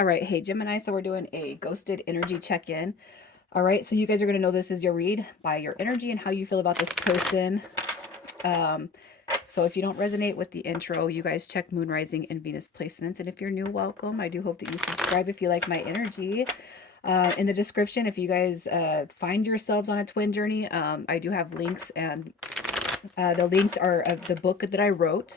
All right, hey Gemini, so we're doing a ghosted energy check-in. All right, so you guys are going to know this is your read by your energy and how you feel about this person. Um, so if you don't resonate with the intro, you guys check moon rising and Venus placements. And if you're new, welcome. I do hope that you subscribe if you like my energy. In the description, if you guys find yourselves on a twin journey, I do have links, and the links are of the book that I wrote.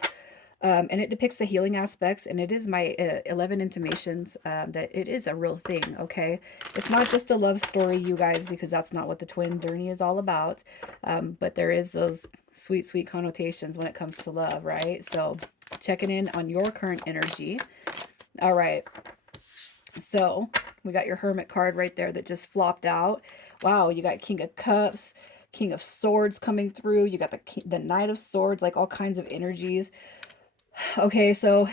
And it depicts the healing aspects, and it is my 11 intimations that it is a real thing, okay? It's not just a love story, you guys, because that's not what the twin journey is all about. But there is those sweet, sweet connotations when it comes to love, right? So checking in on your current energy. All right. So we got your Hermit card right there that just flopped out. Wow, you got King of Cups, King of Swords coming through. You got the Knight of Swords, like all kinds of energies. Okay, so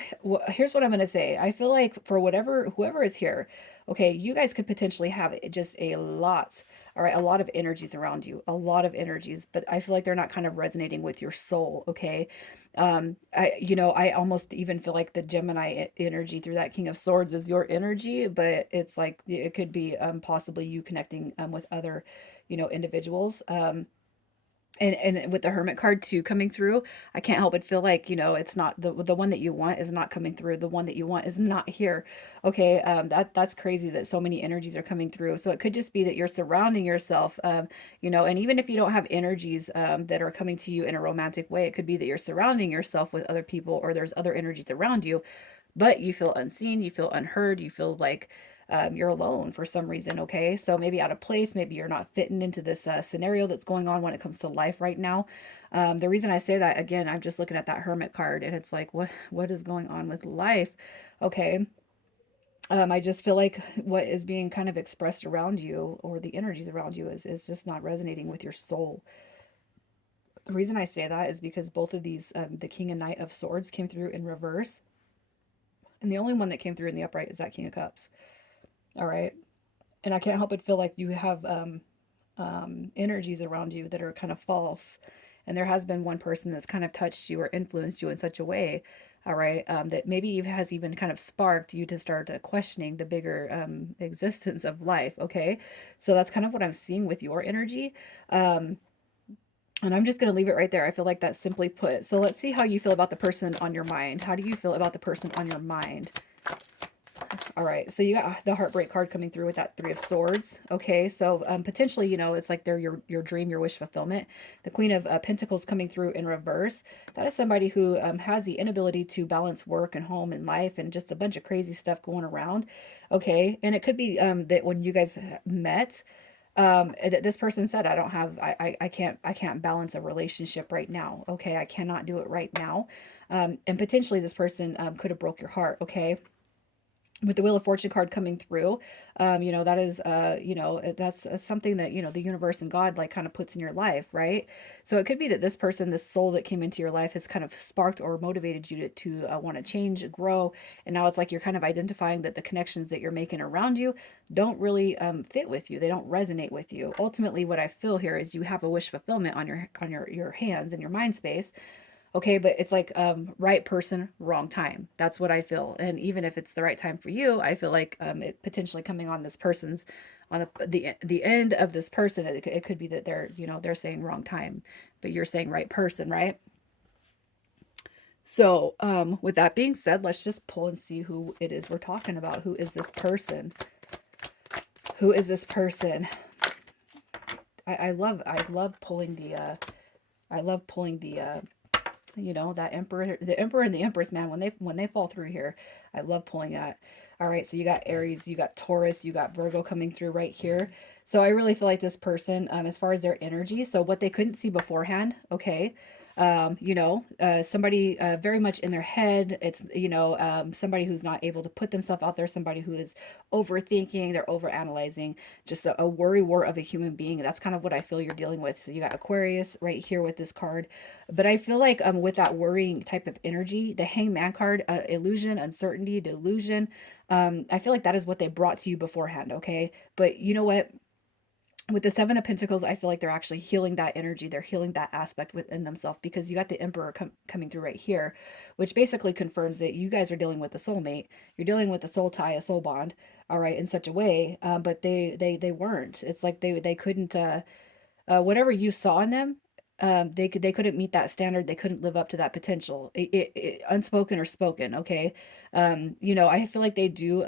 here's what I'm going to say. I feel like for whoever is here, okay, you guys could potentially have just a lot, all right, a lot of energies around you, a lot of energies, but I feel like they're not kind of resonating with your soul, okay? I almost even feel like the Gemini energy through that King of Swords is your energy, but it's like it could be possibly you connecting with other, individuals. And with the Hermit card too coming through, I can't help but feel like, it's not the one that you want is not coming through. The one that you want is not here. Okay, that's crazy that so many energies are coming through. So it could just be that you're surrounding yourself, and even if you don't have energies that are coming to you in a romantic way, it could be that you're surrounding yourself with other people, or there's other energies around you, but you feel unseen, you feel unheard, you feel like you're alone for some reason. Okay, so maybe out of place, maybe you're not fitting into this scenario that's going on when it comes to life right now. The reason I say that, again, I'm just looking at that Hermit card, and it's like, what is going on with life? Okay. I just feel like what is being kind of expressed around you, or the energies around you, is just not resonating with your soul. The reason I say that is because both of these, the King and Knight of Swords, came through in reverse, and the only one that came through in the upright is that King of Cups. All right. And I can't help but feel like you have energies around you that are kind of false. And there has been one person that's kind of touched you or influenced you in such a way, all right, that maybe has even kind of sparked you to start questioning the bigger existence of life. Okay. So that's kind of what I'm seeing with your energy. Um, and I'm just going to leave it right there. I feel like that's simply put. So let's see how you feel about the person on your mind. How do you feel about the person on your mind? All right, so you got the heartbreak card coming through with that Three of Swords. Okay, so potentially, it's like they're your dream, your wish fulfillment. The Queen of Pentacles coming through in reverse. That is somebody who has the inability to balance work and home and life, and just a bunch of crazy stuff going around. Okay, and it could be that when you guys met, that this person said, I don't have, I can't balance a relationship right now. Okay, I cannot do it right now. And potentially this person could have broke your heart. Okay, with the Wheel of Fortune card coming through, that is, that's something that, the universe and God like kind of puts in your life, right? So it could be that this person, this soul that came into your life has kind of sparked or motivated you to want to change, grow. And now it's like you're kind of identifying that the connections that you're making around you don't really fit with you. They don't resonate with you. Ultimately, what I feel here is you have a wish fulfillment on your hands and your mind space. Okay, but it's like right person, wrong time. That's what I feel. And even if it's the right time for you, I feel like it potentially coming on this person's on the end of this person, it could be that they're saying wrong time, but you're saying right person, right? So, with that being said, let's just pull and see who it is we're talking about. Who is this person? Who is this person? I love pulling the that emperor and the empress, man, when they fall through here, I love pulling that. All right, so you got Aries, you got Taurus, you got Virgo coming through right here. So I really feel like this person, as far as their energy, so what they couldn't see beforehand, okay, somebody very much in their head. It's somebody who's not able to put themselves out there, somebody who is overthinking, they're over analyzing, just a worry war of a human being. That's kind of what I feel you're dealing with. So you got Aquarius right here with this card, but I feel like with that worrying type of energy, the Hangman card, illusion, uncertainty, delusion, I feel like that is what they brought to you beforehand. Okay, but you know what? With the Seven of Pentacles, I feel like they're actually healing that energy. They're healing that aspect within themselves, because you got the Emperor coming through right here, which basically confirms that you guys are dealing with a soulmate. You're dealing with a soul tie, a soul bond, all right, in such a way. But they weren't. It's like they couldn't. Whatever you saw in them, they couldn't meet that standard. They couldn't live up to that potential, unspoken or spoken. Okay, you know, I feel like they do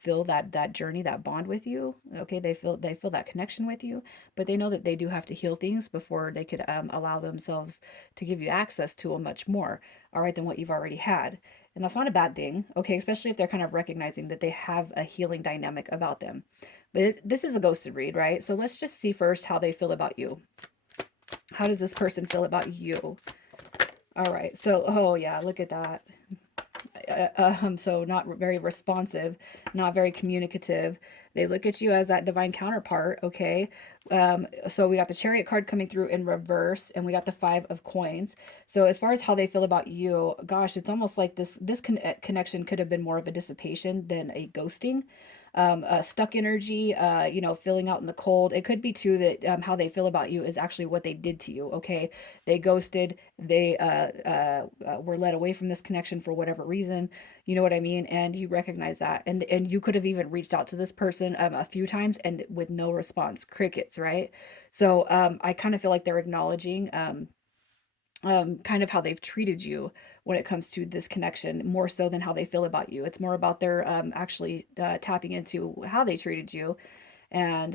feel that journey, that bond with you. Okay, they feel that connection with you, but they know that they do have to heal things before they could allow themselves to give you access to a much more, all right, than what you've already had. And that's not a bad thing, okay, especially if they're kind of recognizing that they have a healing dynamic about them. But this is a ghosted read, right? So let's just see first how they feel about you. How does this person feel about you? All right. So, oh yeah, look at that. So not very responsive, not very communicative. They look at you as that divine counterpart. Okay. So we got the Chariot card coming through in reverse, and we got the Five of Coins. So as far as how they feel about you, gosh, it's almost like this connection could have been more of a dissipation than a ghosting. Stuck energy, you know, feeling out in the cold. It could be too that how they feel about you is actually what they did to you. Okay, they ghosted. They were led away from this connection for whatever reason. You know what I mean? And you recognize that, and you could have even reached out to this person a few times and with no response, crickets, right? So I kind of feel like they're acknowledging kind of how they've treated you when it comes to this connection, more so than how they feel about you. It's more about their actually tapping into how they treated you, and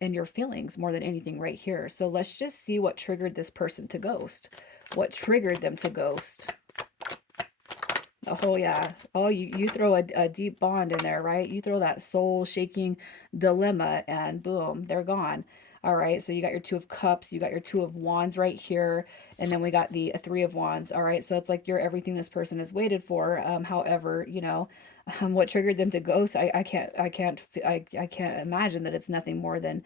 your feelings more than anything right here. So let's just see what triggered this person to ghost. What triggered them to ghost? Oh yeah. Oh, you throw a deep bond in there, right? You throw that soul shaking dilemma, and boom, they're gone. All right. So you got your Two of Cups, you got your Two of Wands right here, and then we got the Three of Wands. All right. So it's like you're everything this person has waited for. However, you know, what triggered them to ghost, I can't imagine that it's nothing more than,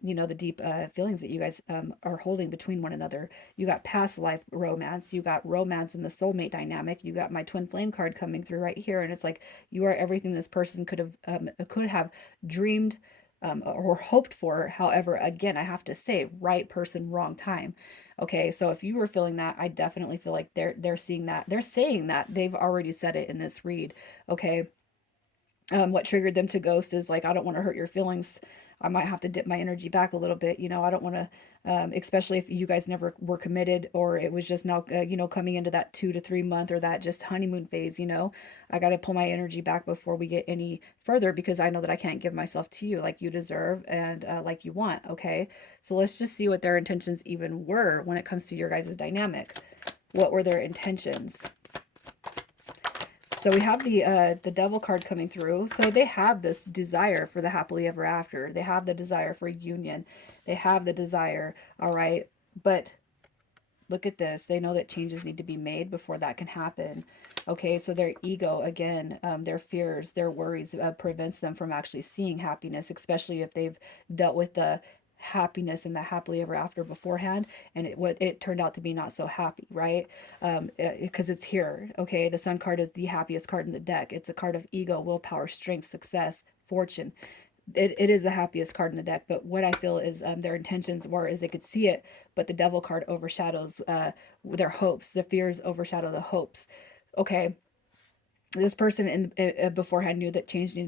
you know, the deep feelings that you guys are holding between one another. You got past life romance, you got romance in the soulmate dynamic, you got my twin flame card coming through right here, and it's like you are everything this person could have dreamed or hoped for. However, again, I have to say, right person, wrong time. Okay, so if you were feeling that, I definitely feel like they're seeing that. They're saying that. They've already said it in this read. Okay, what triggered them to ghost is like, I don't want to hurt your feelings. I might have to dip my energy back a little bit. You know, I don't want to, especially if you guys never were committed, or it was just now, you know, coming into that 2 to 3 month or that just honeymoon phase. You know, I got to pull my energy back before we get any further, because I know that I can't give myself to you like you deserve, and like you want. Okay. So let's just see what their intentions even were when it comes to your guys' dynamic. What were their intentions? So we have the Devil card coming through. So they have this desire for the happily ever after. They have the desire for union. They have the desire, all right? But look at this. They know that changes need to be made before that can happen. Okay, so their ego, again, their fears, their worries prevents them from actually seeing happiness, especially if they've dealt with the happiness and the happily ever after beforehand, and it turned out to be not so happy, right? Because it's here. Okay, the Sun card is the happiest card in the deck. It's a card of ego, willpower, strength, success, fortune. It is the happiest card in the deck, but what I feel is their intentions were is they could see it, but the Devil card overshadows their hopes. The fears overshadow the hopes. Okay, this person beforehand knew that change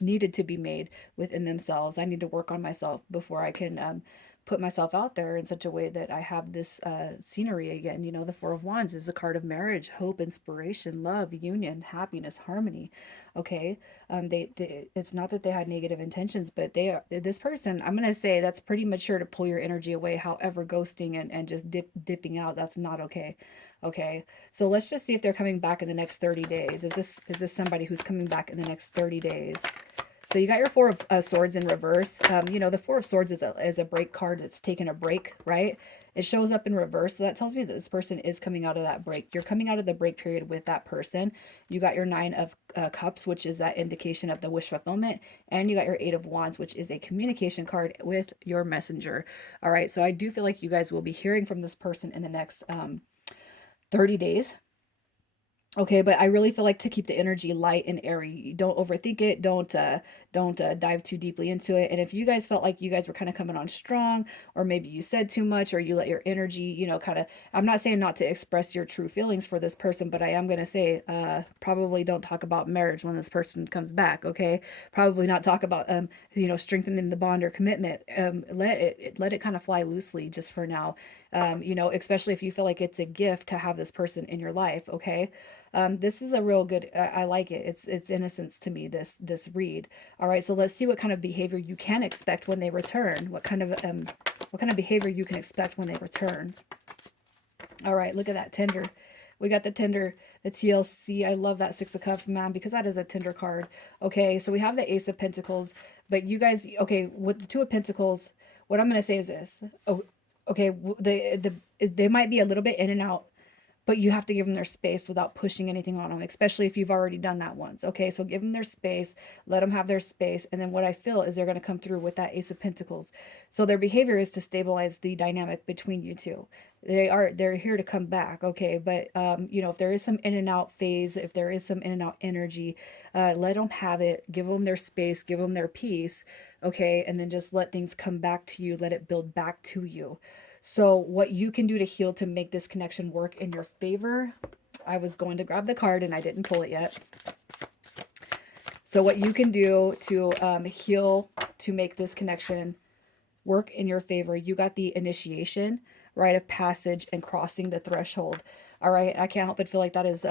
needed to be made within themselves. I need to work on myself before I can put myself out there in such a way that I have this scenery again. You know, the Four of Wands is a card of marriage, hope, inspiration, love, union, happiness, harmony. Okay, it's not that they had negative intentions, but they are this person. I'm gonna say that's pretty mature to pull your energy away. However, ghosting and just dipping out, that's not okay. Okay, so let's just see if they're coming back in the next 30 days. Is this somebody who's coming back in the next 30 days? So you got your Four of Swords in reverse. You know, the Four of Swords is a break card that's taken a break, right? It shows up in reverse. So that tells me that this person is coming out of that break. You're coming out of the break period with that person. You got your Nine of Cups, which is that indication of the wish fulfillment. And you got your Eight of Wands, which is a communication card with your messenger. All right. So I do feel like you guys will be hearing from this person in the next 30 days. Okay, but I really feel like to keep the energy light and airy. Don't overthink it. Don't dive too deeply into it. And if you guys felt like you guys were kind of coming on strong, or maybe you said too much, or you let your energy, kind of. I'm not saying not to express your true feelings for this person, but I am gonna say, probably don't talk about marriage when this person comes back. Okay, probably not talk about strengthening the bond or commitment. Let it kind of fly loosely just for now. Especially if you feel like it's a gift to have this person in your life. Okay, this is a real good. I like it. It's innocence to me. This read. All right. So let's see what kind of behavior you can expect when they return. What kind of behavior you can expect when they return. All right. Look at that tender. We got the tender, the TLC. I love that Six of Cups, man, because that is a tender card. Okay. So we have the Ace of Pentacles, but you guys, okay, with the Two of Pentacles, what I'm gonna say is this. Oh, okay. They might be a little bit in and out, but you have to give them their space without pushing anything on them, especially if you've already done that once. Okay, so give them their space, let them have their space. And then what I feel is they're going to come through with that Ace of Pentacles. So their behavior is to stabilize the dynamic between you two. They're here to come back. Okay, but if there is some in and out phase, if there is some in and out energy, let them have it, give them their space, give them their peace. Okay, and then just let things come back to you, let it build back to you. So, what you can do to heal to make this connection work in your favor. I was going to grab the card and I didn't pull it yet. So, what you can do to heal to make this connection work in your favor, you got the initiation, rite of passage, and crossing the threshold. All right, I can't help but feel like that is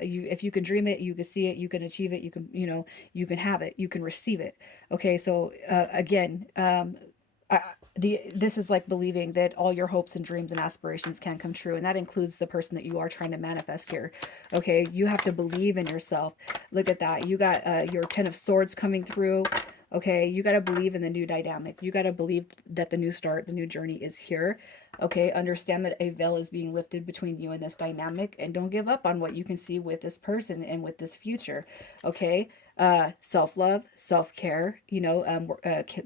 you. If you can dream it, you can see it, you can achieve it, you can have it, you can receive it. Okay, so again, I, this is like believing that all your hopes and dreams and aspirations can come true, and that includes the person that you are trying to manifest here. Okay, you have to believe in yourself. Look at that. You got your Ten of Swords coming through. Okay, you got to believe in the new dynamic. You got to believe that the new start, the new journey is here. Okay, understand that a veil is being lifted between you and this dynamic, and don't give up on what you can see with this person and with this future. Okay, self-love, self-care,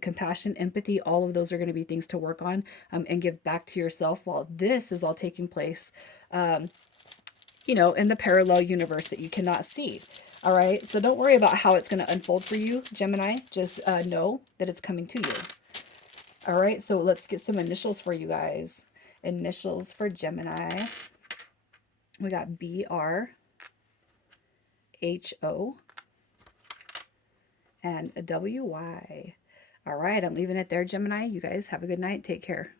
compassion, empathy, all of those are going to be things to work on, and give back to yourself while this is all taking place, um, in the parallel universe that you cannot see. All right, so don't worry about how it's going to unfold for you, Gemini. Just know that it's coming to you. All right, so let's get some initials for you guys. Initials for Gemini. We got BRHO and WY. All right, I'm leaving it there, Gemini. You guys have a good night. Take care.